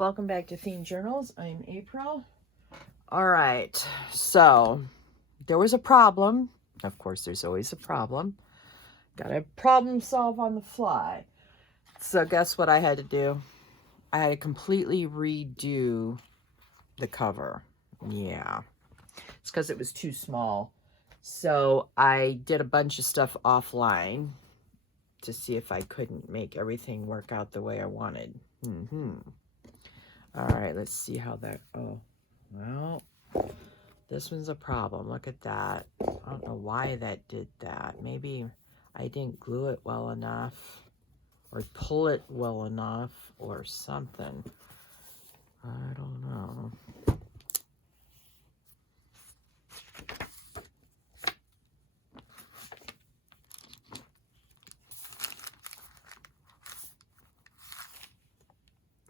Welcome back to Theme Journals. I'm April. All right, so there was a problem. Of course, there's always a problem. Got to problem solve on the fly. So guess what I had to do? I had to completely redo the cover. Yeah, it's because it was too small. So I did a bunch of stuff offline to see if I couldn't make everything work out the way I wanted. All right, let's see how that, oh, well, this one's a problem. Look at that. I don't know why that did that. Maybe I didn't glue it well enough or pull it well enough or something. I don't know.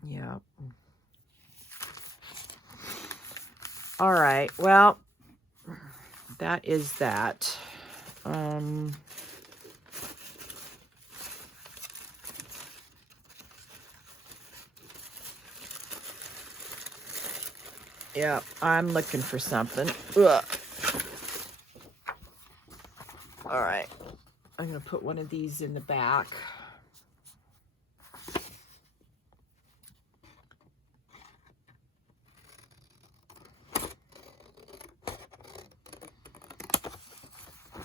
Yeah. All right. Well, that is that. Yeah, I'm looking for something. Ugh. All right. I'm going to put one of these in the back.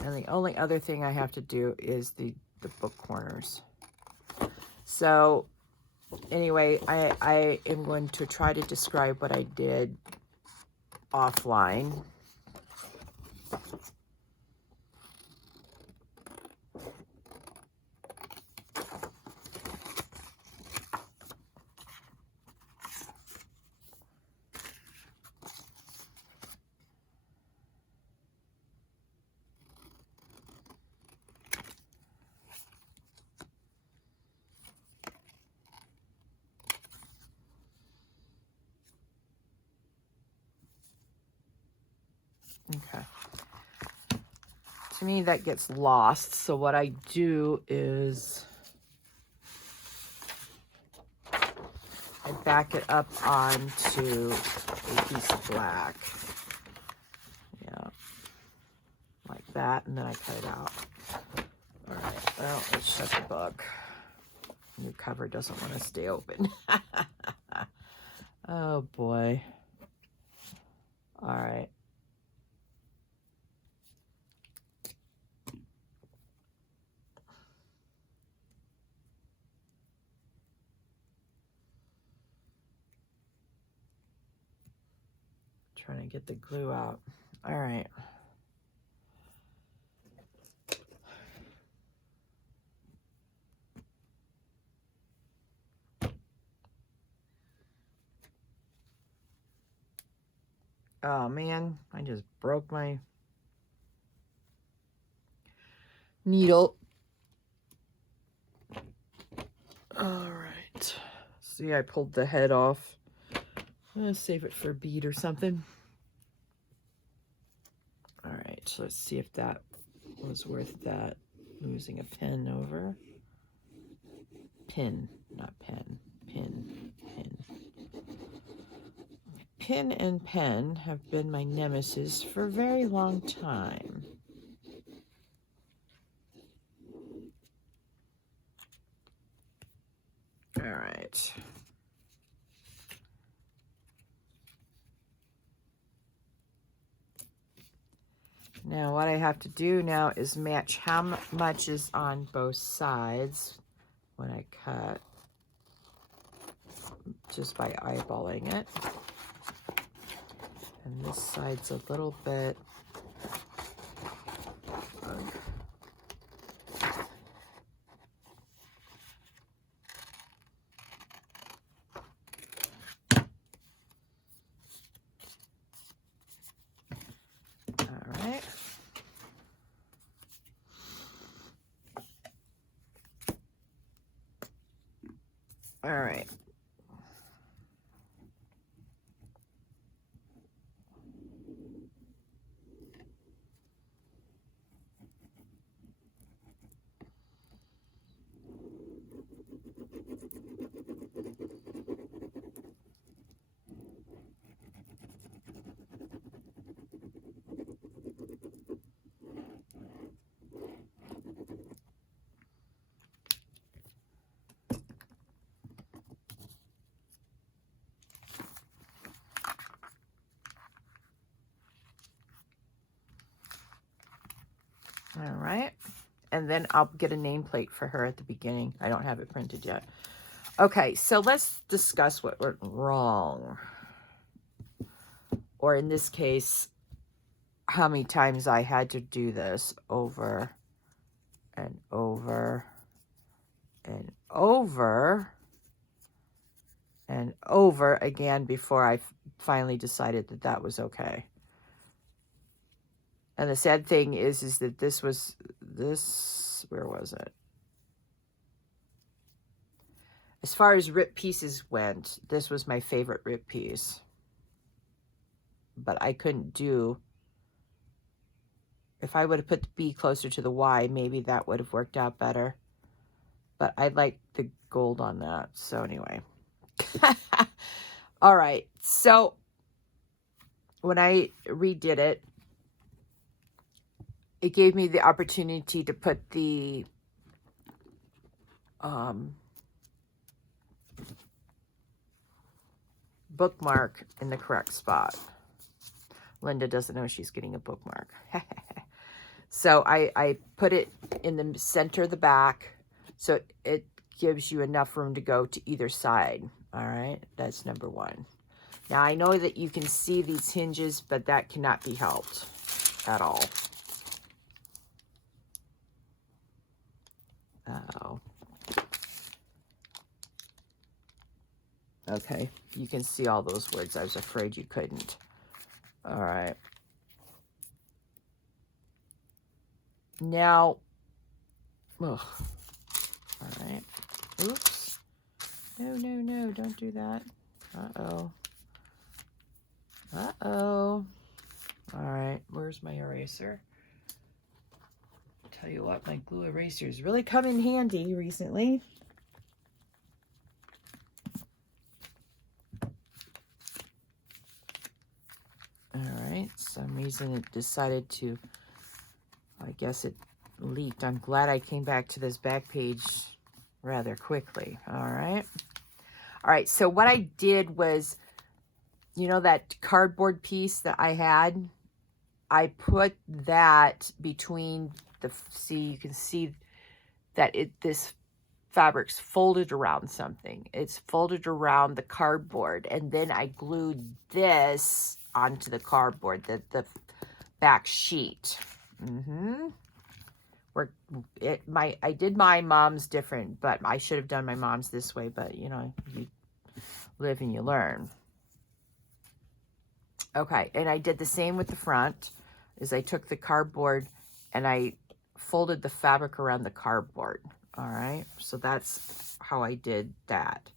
And the only other thing I have to do is the book corners. So anyway, I am going to try to describe what I did offline. Okay. To me, that gets lost. So what I do is I back it up onto a piece of black. Yeah. Like that. And then I cut it out. All right. Well, let's shut the book. New cover doesn't want to stay open. Oh, boy. All right. Trying to get the glue out. All right. Oh, man. I just broke my needle. All right. See, I pulled the head off. I'm going to save it for a bead or something. All right, so let's see if that was worth that. Losing a pen over. Pin, not pen. Pin, pin. Pin and pen have been my nemesis for a very long time. All right. Now what I have to do now is match how much is on both sides when I cut, just by eyeballing it. And this side's a little bit all right. right. And then I'll get a nameplate for her at the beginning. I don't have it printed yet. Okay, so let's discuss what went wrong. Or in this case, how many times I had to do this over and over and over and over again before I finally decided that that was okay. And the sad thing is that this, where was it? As far as rip pieces went, this was my favorite rip piece. But I couldn't do, if I would have put the B closer to the Y, maybe that would have worked out better. But I like the gold on that. So anyway. All right. So when I redid it, it gave me the opportunity to put the bookmark in the correct spot. Linda doesn't know she's getting a bookmark. So I put it in the center of the back so it gives you enough room to go to either side. All right, that's number one. Now I know that you can see these hinges, but that cannot be helped at all. Uh-oh. Okay, you can see all those words. I was afraid you couldn't. All right. Now, ugh. All right. Oops. No, don't do that. Uh-oh. Uh-oh. All right, where's my eraser? Tell you what, my glue eraser's really come in handy recently. All right, some reason it decided to, I guess it leaked. I'm glad I came back to this back page rather quickly. All right. All right, so what I did was, you know that cardboard piece that I had? I put that between the, see, you can see that this fabric's folded around something. It's folded around the cardboard, and then I glued this onto the cardboard, the back sheet. I did my mom's different, but I should have done my mom's this way, but you know, you live and you learn. Okay, and I did the same with the front, is I took the cardboard and I folded the fabric around the cardboard. All right, so that's how I did that.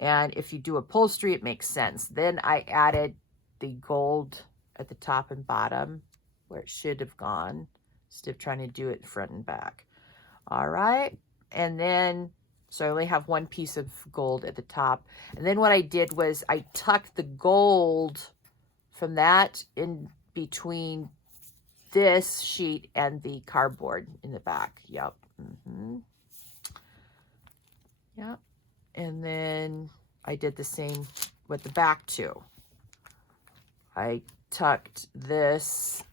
And if you do upholstery, it makes sense. Then I added the gold at the top and bottom where it should have gone, instead of trying to do it front and back. All right, and then, so I only have one piece of gold at the top. And then what I did was I tucked the gold from that in between this sheet and the cardboard in the back. Yep. Yep. And then I did the same with the back too. I tucked this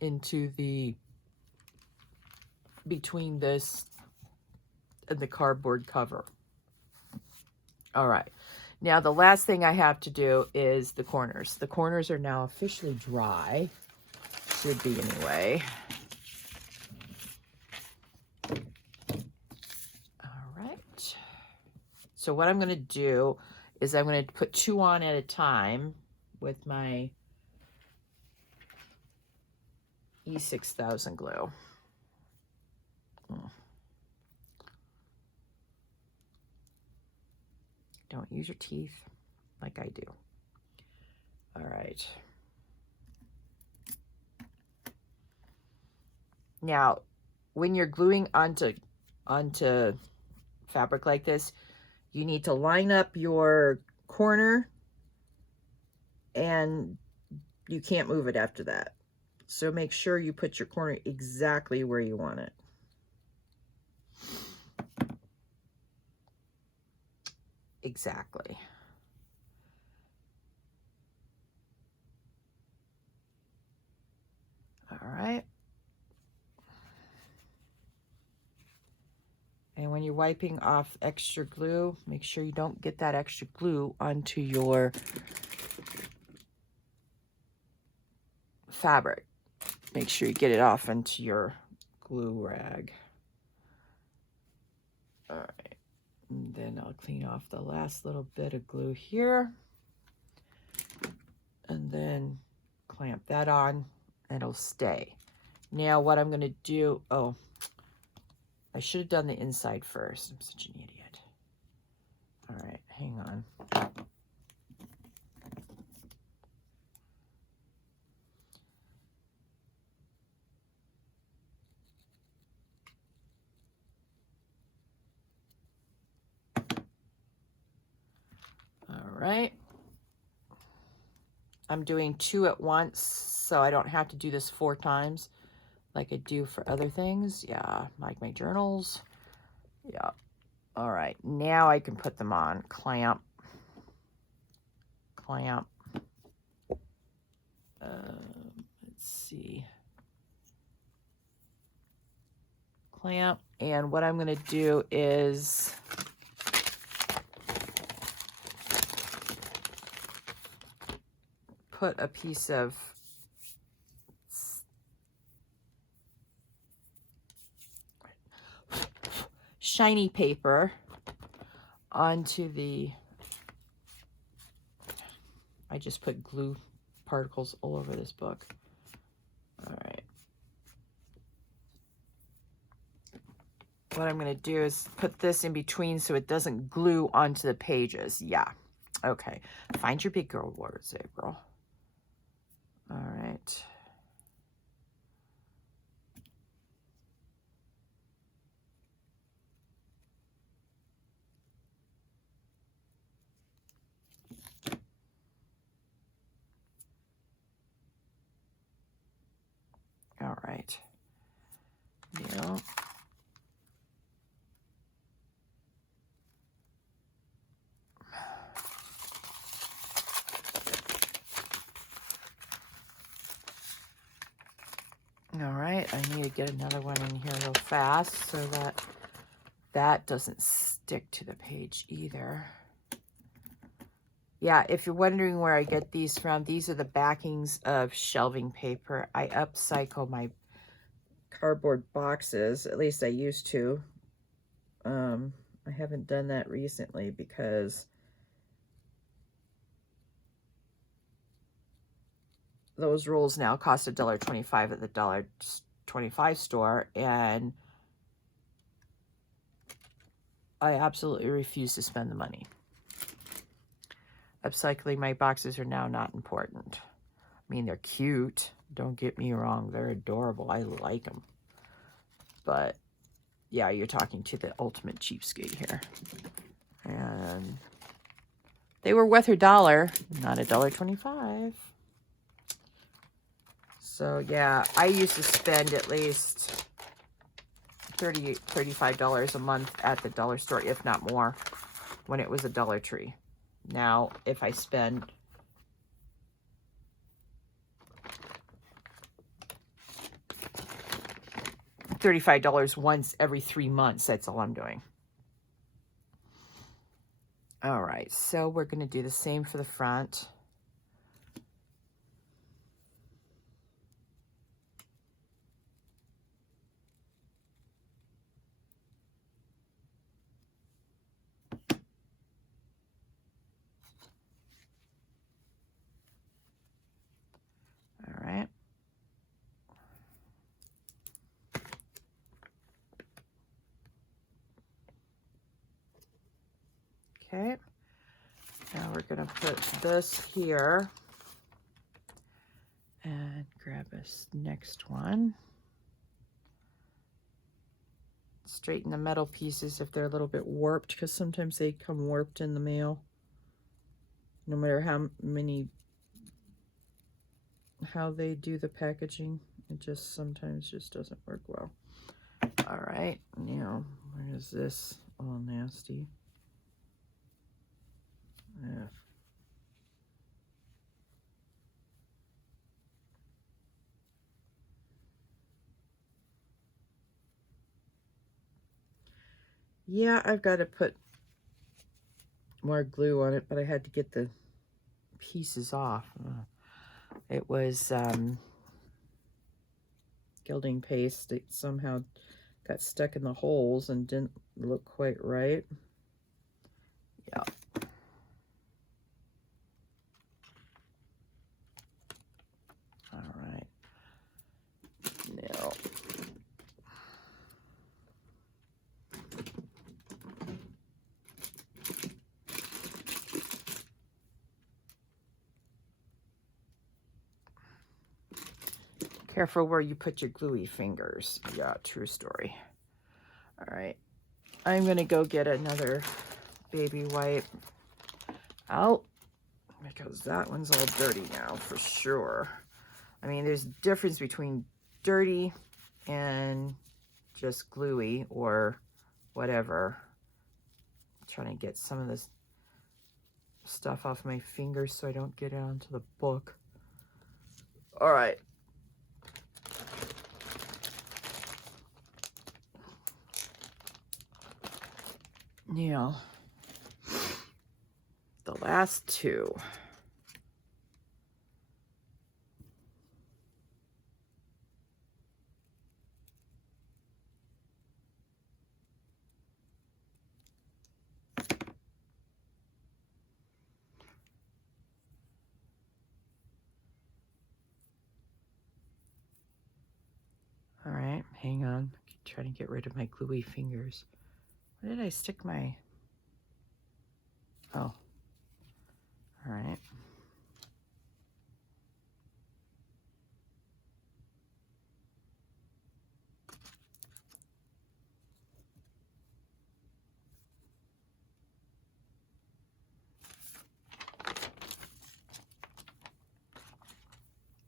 into the, between this and the cardboard cover. All right. Now the last thing I have to do is the corners. The corners are now officially dry. Should be anyway. All right. So what I'm going to do is I'm going to put 2 on at a time with my E6000 glue. Don't use your teeth like I do. All right. Now, when you're gluing onto fabric like this, you need to line up your corner and you can't move it after that. So make sure you put your corner exactly where you want it. Exactly. All right. wiping off extra glue, make sure you don't get that extra glue onto your fabric. Make sure you get it off into your glue rag. All right, and then I'll clean off the last little bit of glue here, and then clamp that on, and it'll stay. Now what I'm going to do, oh, I should have done the inside first. I'm such an idiot. All right, hang on. All right. I'm doing 2 at once, so I don't have to do this 4 times like I do for other things. Yeah, like my journals. Yeah. All right, now I can put them on. Clamp. Clamp. Let's see. Clamp. And what I'm going to do is put a piece of shiny paper onto the, I just put glue particles all over this book. All right. What I'm going to do is put this in between so it doesn't glue onto the pages. Yeah. Okay. Find your big girl words, April. All right. All right. Yeah. All right, I need to get another one in here real fast so that that doesn't stick to the page either. Yeah, if you're wondering where I get these from, these are the backings of shelving paper. I upcycle my cardboard boxes, at least I used to. I haven't done that recently because those rolls now cost $1.25 at the $1.25 store, and I absolutely refuse to spend the money. Upcycling my boxes are now not important. I mean, they're cute. Don't get me wrong. They're adorable. I like them. But, yeah, you're talking to the ultimate cheapskate here. And they were worth $1, not $1.25. So, yeah, I used to spend at least $35 a month at the dollar store, if not more, when it was a Dollar Tree. Now, if I spend $35 once every 3 months, that's all I'm doing. All right, so we're going to do the same for the front. All right. Okay. Now we're going to put this here and grab this next one. Straighten the metal pieces if they're a little bit warped, because sometimes they come warped in the mail. No matter how they do the packaging, it just sometimes just doesn't work well. All right, now where is this all nasty? Yeah. Yeah, I've got to put more glue on it, but I had to get the pieces off. It was gilding paste. It somehow got stuck in the holes and didn't look quite right. Yeah. All right. Now, careful where you put your gluey fingers. Yeah, true story. All right. I'm going to go get another baby wipe out because that one's all dirty now for sure. I mean, there's a difference between dirty and just gluey or whatever. I'm trying to get some of this stuff off my fingers so I don't get it onto the book. All right. Now, the last two. All right, hang on. I'm trying to get rid of my gluey fingers. Where did I stick my... Oh. All right.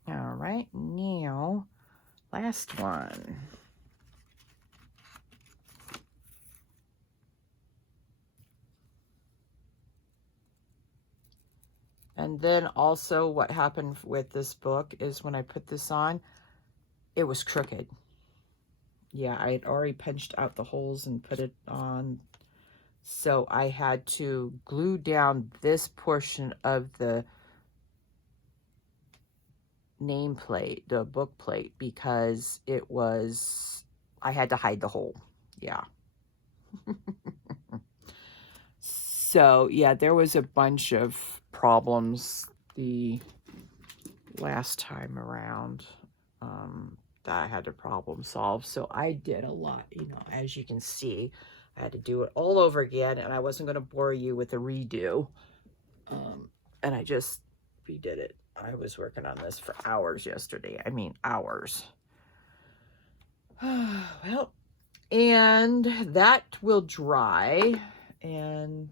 All right, now, last one. And then also what happened with this book is when I put this on, it was crooked. Yeah, I had already punched out the holes and put it on. So I had to glue down this portion of the nameplate, the book plate, because it was, I had to hide the hole. Yeah. So yeah, there was a bunch of problems the last time around that I had to problem solve. So I did a lot, you know, as you can see. I had to do it all over again, and I wasn't going to bore you with a redo. And I just redid it. I was working on this for hours yesterday. I mean, hours. Well, and that will dry, and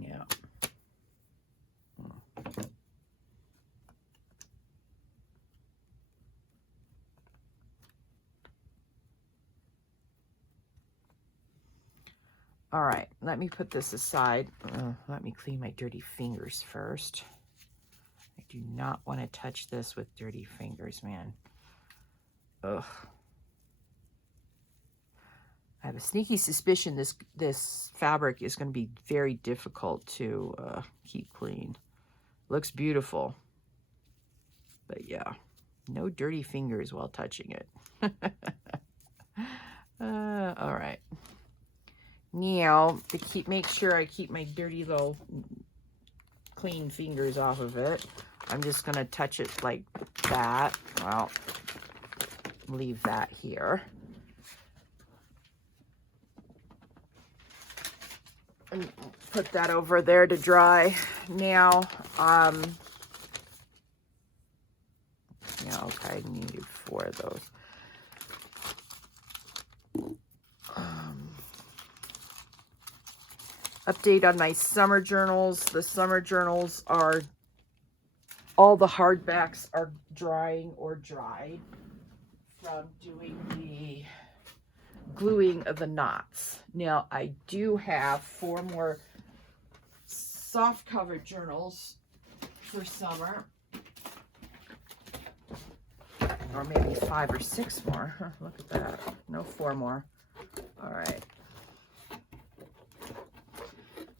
yeah. All right, let me put this aside. Let me clean my dirty fingers first. I do not want to touch this with dirty fingers, man. Ugh. I have a sneaky suspicion this fabric is going to be very difficult to keep clean. Looks beautiful. But yeah, no dirty fingers while touching it. All right. Now, to make sure I keep my dirty little clean fingers off of it, I'm just going to touch it like that. Well, leave that here. And put that over there to dry. Now, yeah, okay, I needed 4 of those. Update on my summer journals. The summer journals are, all the hardbacks are drying or dried from doing the gluing of the knots. Now, I do have 4 more soft cover journals for summer. or maybe 5 or 6 more. Huh, look at that. No, 4 more. All right.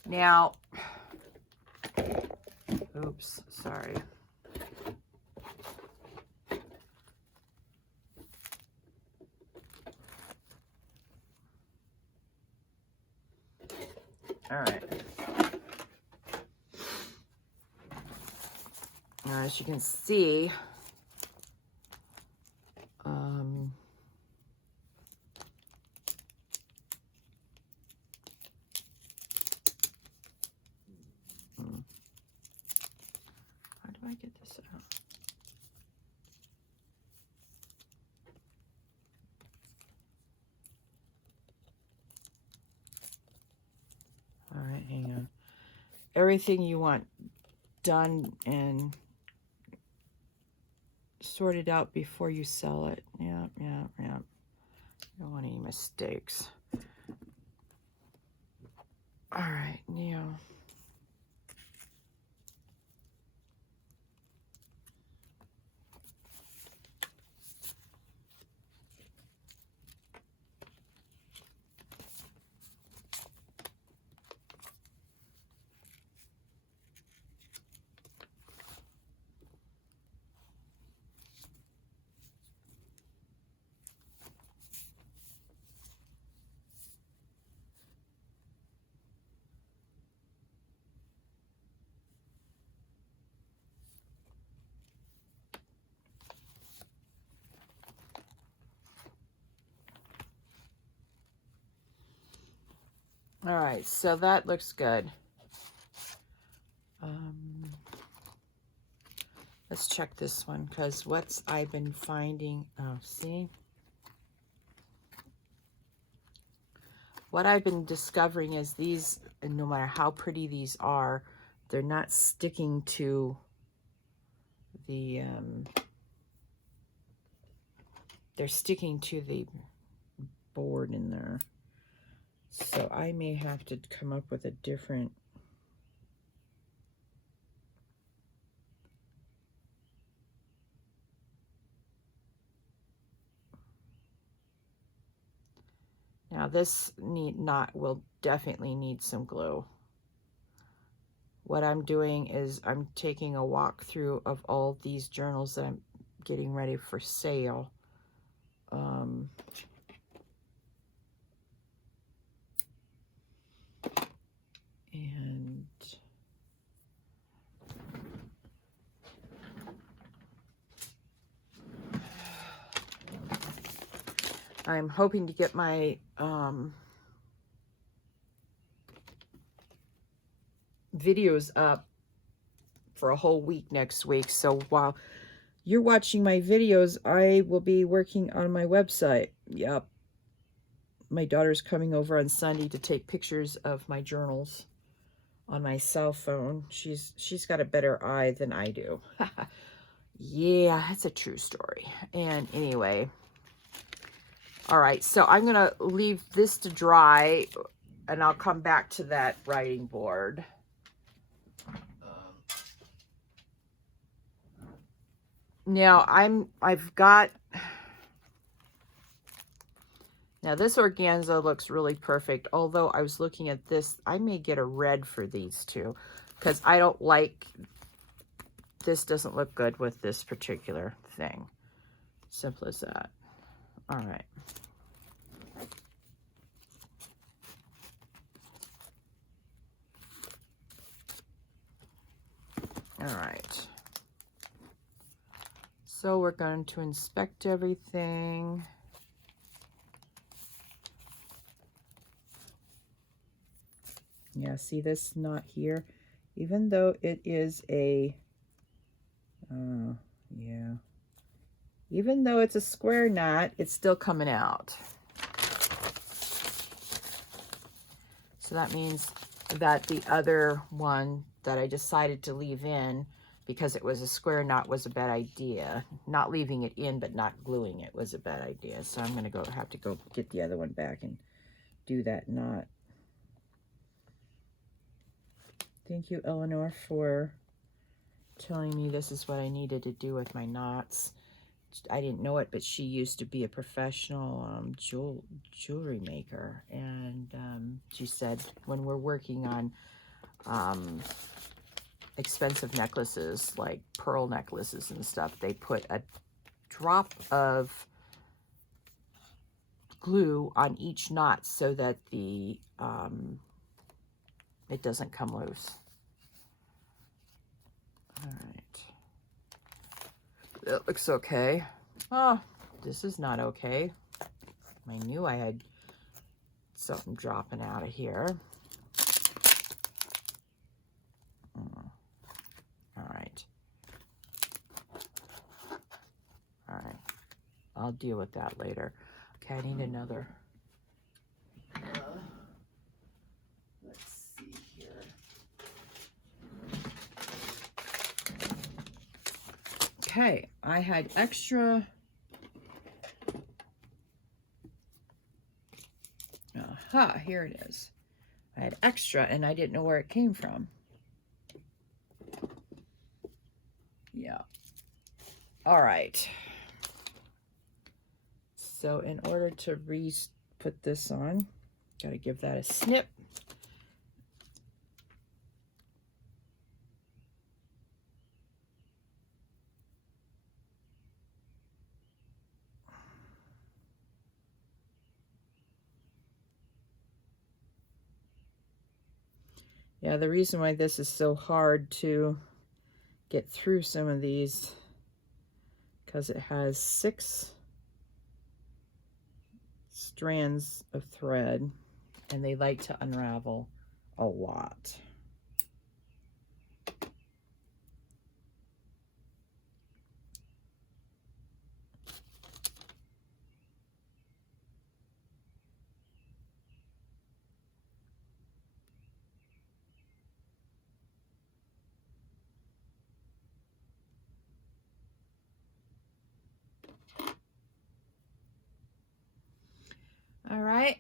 Now, oops, sorry. All right. Now, as you can see, how do I get this out? All right, hang on. Everything you want done and sorted out before you sell it. Yeah. You don't want any mistakes. All right, now. All right, so that looks good. Let's check this one, because what's I've been finding, oh, see? What I've been discovering is these, and no matter how pretty these are, they're not sticking to the, they're sticking to the board in there. So I may have to come up with a different, now this will definitely need some glue. What I'm doing is I'm taking a walkthrough of all these journals that I'm getting ready for sale. And I'm hoping to get my videos up for a whole week next week. So while you're watching my videos, I will be working on my website. Yep. My daughter's coming over on Sunday to take pictures of my journals on my cell phone. She's got a better eye than I do. Yeah, that's a true story. And anyway, all right, so I'm gonna leave this to dry and I'll come back to that writing board. Now now this organza looks really perfect. Although I was looking at this, I may get a red for these two because I don't like, this doesn't look good with this particular thing. Simple as that. All right. All right. So we're going to inspect everything. Yeah, see this knot here? Even though it is a, yeah. Even though it's a square knot, it's still coming out. So that means that the other one that I decided to leave in because it was a square knot was a bad idea. Not leaving it in but not gluing it was a bad idea. So I'm going to have to go get the other one back and do that knot. Thank you, Eleanor, for telling me this is what I needed to do with my knots. I didn't know it, but she used to be a professional jewelry maker. And she said when we're working on expensive necklaces, like pearl necklaces and stuff, they put a drop of glue on each knot so that the it doesn't come loose. All right. That looks okay. Oh, this is not okay. I knew I had something dropping out of here. All right. All right. I'll deal with that later. Okay, I need another. Let's see here. Okay, I had extra. Aha, here it is. I had extra and I didn't know where it came from. Yeah. All right. So in order to put this on, got to give that a snip. Yeah, the reason why this is so hard to get through some of these, because it has 6 strands of thread, and they like to unravel a lot. All right,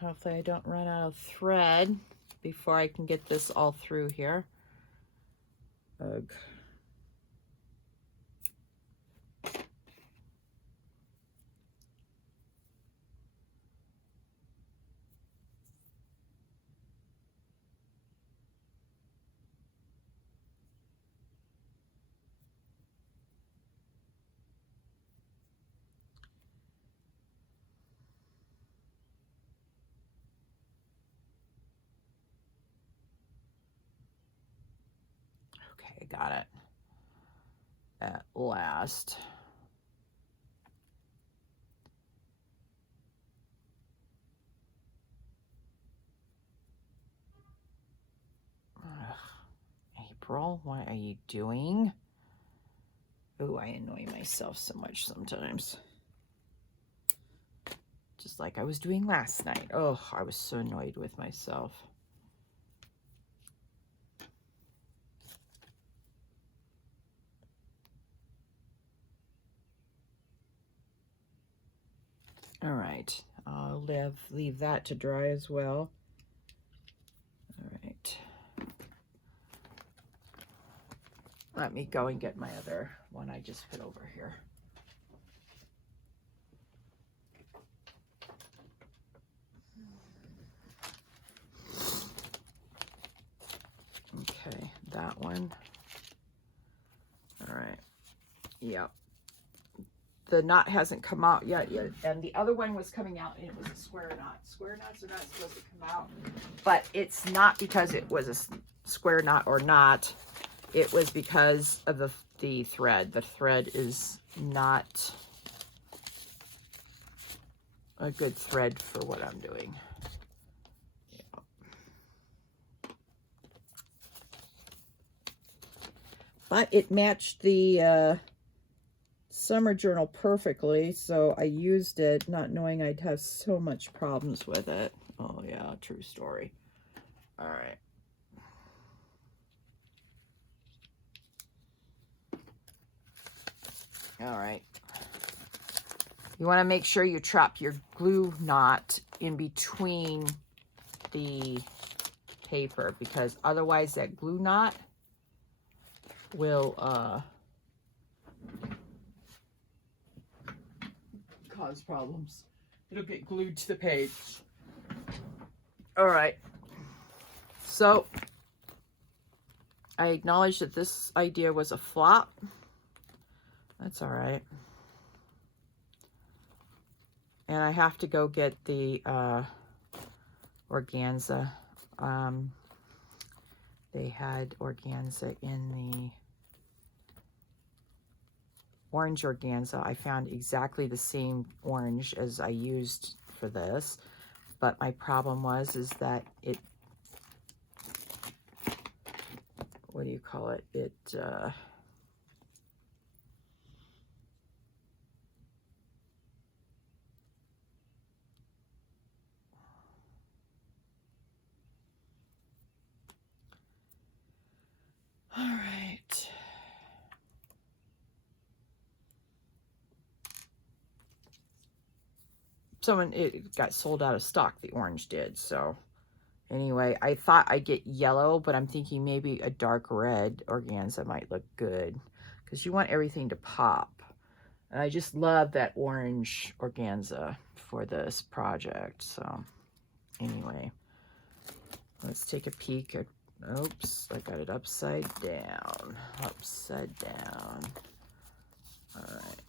hopefully I don't run out of thread before I can get this all through here. Ugh. Okay, got it. At last. Ugh. April, what are you doing? Oh, I annoy myself so much sometimes. Just like I was doing last night. Oh, I was so annoyed with myself. All right, I'll leave that to dry as well. All right. Let me go and get my other one I just put over here. Okay, that one. All right. Yep. The knot hasn't come out yet, and the other one was coming out, and it was a square knot. Square knots are not supposed to come out, but it's not because it was a square knot or not. It was because of the thread. The thread is not a good thread for what I'm doing. Yeah. But it matched the summer journal perfectly, so I used it not knowing I'd have so much problems with it. Oh yeah, true story. All right. All right. You want to make sure you trap your glue knot in between the paper, because otherwise that glue knot will cause problems. It'll get glued to the page. All right. So I acknowledge that this idea was a flop. That's all right. And I have to go get the organza. They had organza in the orange organza. I found exactly the same orange as I used for this, but my problem is that it, what do you call it? It, all right. It got sold out of stock, the orange did. So anyway, I thought I'd get yellow, but I'm thinking maybe a dark red organza might look good because you want everything to pop. And I just love that orange organza for this project. So anyway, let's take a peek at, oops, I got it upside down, upside down. All right.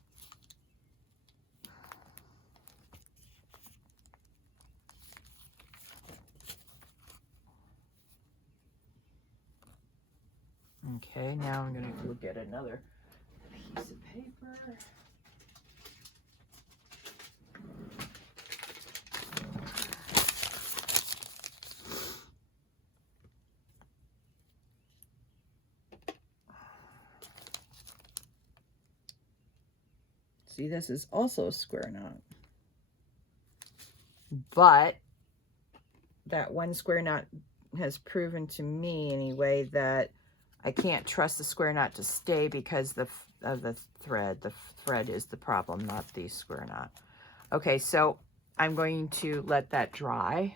Okay, now I'm gonna go get another piece of paper. See, this is also a square knot. But that one square knot has proven to me anyway that I can't trust the square knot to stay because of the thread. The thread is the problem, not the square knot. Okay, so I'm going to let that dry.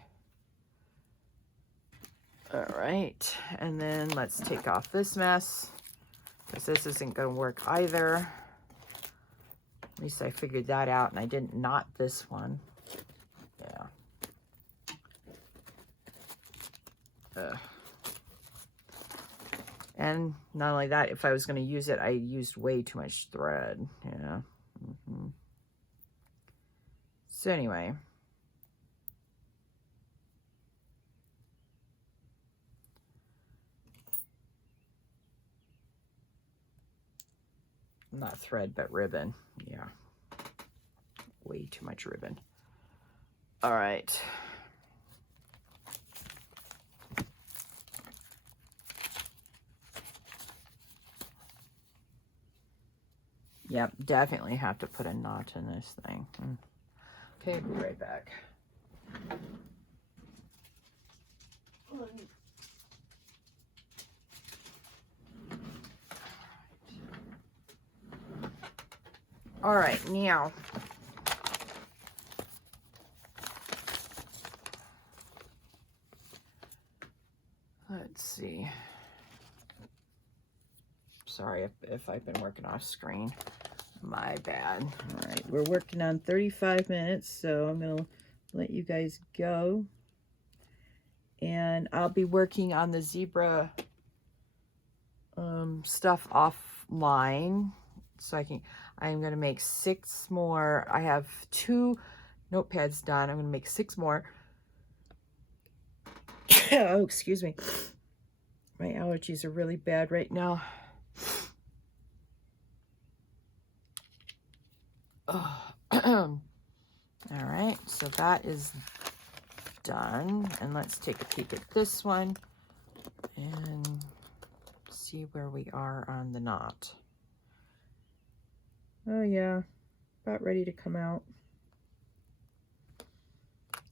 All right, and then let's take off this mess because this isn't going to work either. At least I figured that out, and I didn't knot this one. Yeah. And not only that, if I was going to use it, I used way too much thread. Yeah. So anyway. Not thread, but ribbon. Yeah. Way too much ribbon. All right. Yep, definitely have to put a knot in this thing. Okay, I'll be right back. All right, now let's see. Sorry if I've been working off screen. My bad. All right, we're working on 35 minutes, so I'm going to let you guys go. And I'll be working on the zebra stuff offline. So I'm going to make 6 more. I have 2 notepads done. I'm going to make 6 more. Oh, excuse me. My allergies are really bad right now. Oh. All right, so that is done. And let's take a peek at this one and see where we are on the knot. Oh yeah, about ready to come out.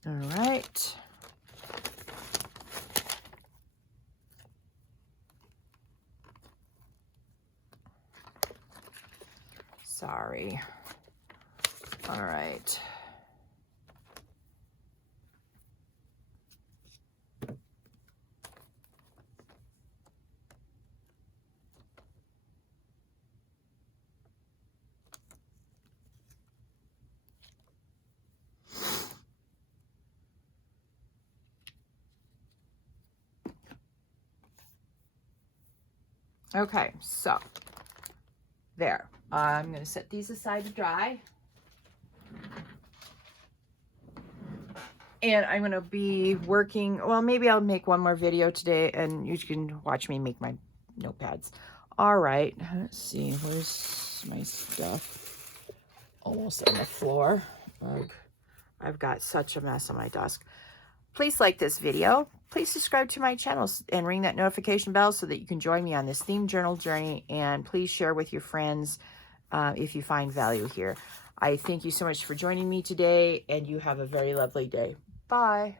All right. Sorry. All right. Okay, so there. I'm going to set these aside to dry. And I'm going to be working, well, maybe I'll make one more video today and you can watch me make my notepads. All right, let's see, where's my stuff? Almost on the floor. Ugh. I've got such a mess on my desk. Please like this video. Please subscribe to my channel and ring that notification bell so that you can join me on this theme journal journey. And please share with your friends if you find value here. I thank you so much for joining me today, and you have a very lovely day. Bye.